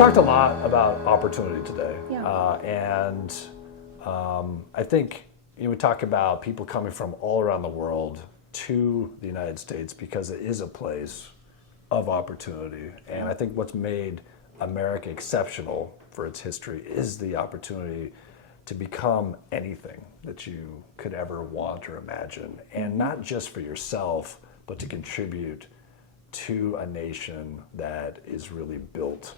talked a lot about opportunity today. Yeah. I think we talk about people coming from all around the world to the United States because it is a place of opportunity. And I think what's made America exceptional for its history is the opportunity to become anything that you could ever want or imagine. And not just for yourself, but to contribute to a nation that is really built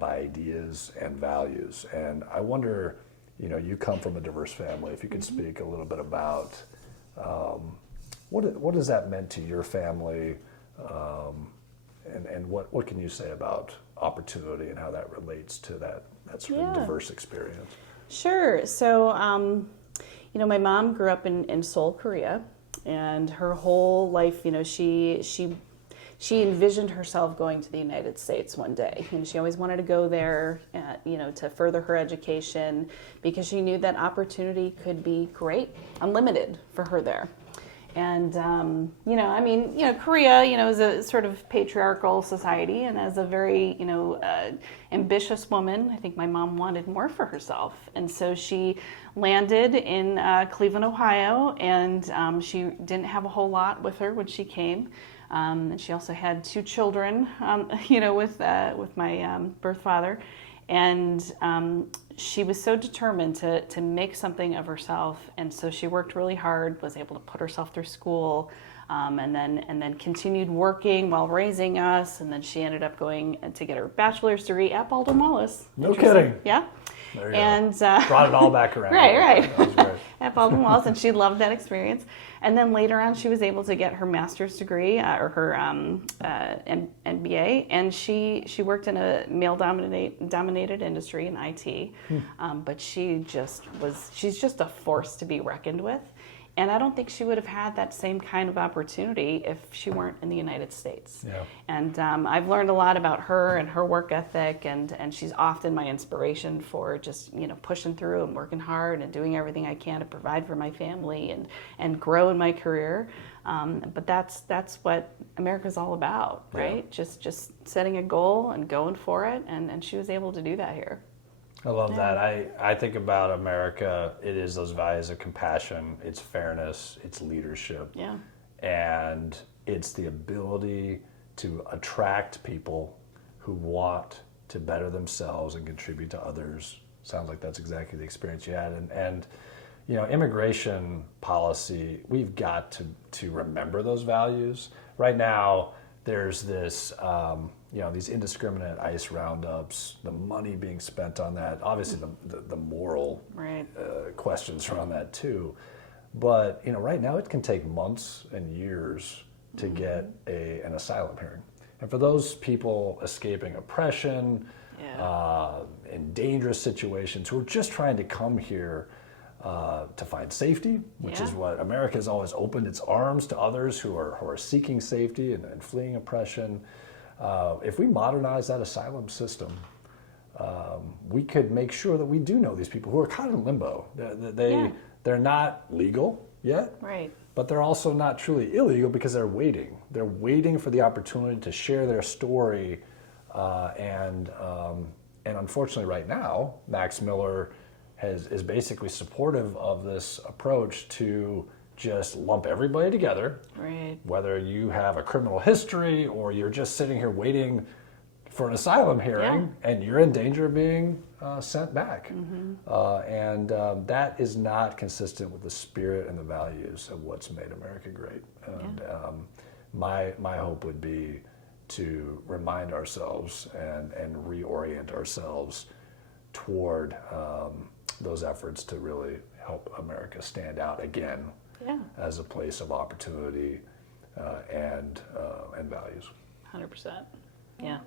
by ideas and values. And I wonder, you come from a diverse family, if you could speak a little bit about what has that meant to your family, and what can you say about opportunity and how that relates to that sort of diverse experience? Sure. So, my mom grew up in Seoul, Korea, and her whole life, she envisioned herself going to the United States one day, and she always wanted to go there, to further her education, because she knew that opportunity could be great, unlimited for her there. And, Korea, is a sort of patriarchal society, and as a very, ambitious woman, I think my mom wanted more for herself. And so she landed in Cleveland, Ohio, and she didn't have a whole lot with her when she came. And she also had 2 children, with my birth father. And she was so determined to make something of herself, and so she worked really hard, was able to put herself through school, and then continued working while raising us, and then she ended up going to get her bachelor's degree at Baldwin Wallace. No kidding. Yeah. There you go. Brought it all back around. Right. That was great. At Baldwin Wallace, and she loved that experience. And then later on, she was able to get her master's degree, or her MBA, and she worked in a male-dominated industry in IT. But she's just a force to be reckoned with. And I don't think she would have had that same kind of opportunity if she weren't in the United States. Yeah. And I've learned a lot about her and her work ethic, and she's often my inspiration for just, pushing through and working hard and doing everything I can to provide for my family and grow in my career. But that's what America's all about, right? Yeah. Just setting a goal and going for it, and she was able to do that here. I love that. I think about America, it is those values of compassion, it's fairness, it's leadership. Yeah. And it's the ability to attract people who want to better themselves and contribute to others. Sounds like that's exactly the experience you had. And immigration policy, we've got to remember those values. Right now, there's this, these indiscriminate ICE roundups, the money being spent on that, obviously the moral questions around that too. But, right now it can take months and years to get an asylum hearing. And for those people escaping oppression, in dangerous situations, who are just trying to come here to find safety, which is what America has always opened its arms to others who are seeking safety and fleeing oppression. If we modernize that asylum system, we could make sure that we do know these people who are kind of in limbo. They're not legal yet, right? But they're also not truly illegal because they're waiting. They're waiting for the opportunity to share their story, and unfortunately, right now, Max Miller is basically supportive of this approach to just lump everybody together, right? Whether you have a criminal history or you're just sitting here waiting for an asylum hearing, and you're in danger of being sent back. And that is not consistent with the spirit and the values of what's made America great. And my hope would be to remind ourselves and reorient ourselves toward those efforts to really help America stand out again as a place of opportunity and values. 100%. Yeah.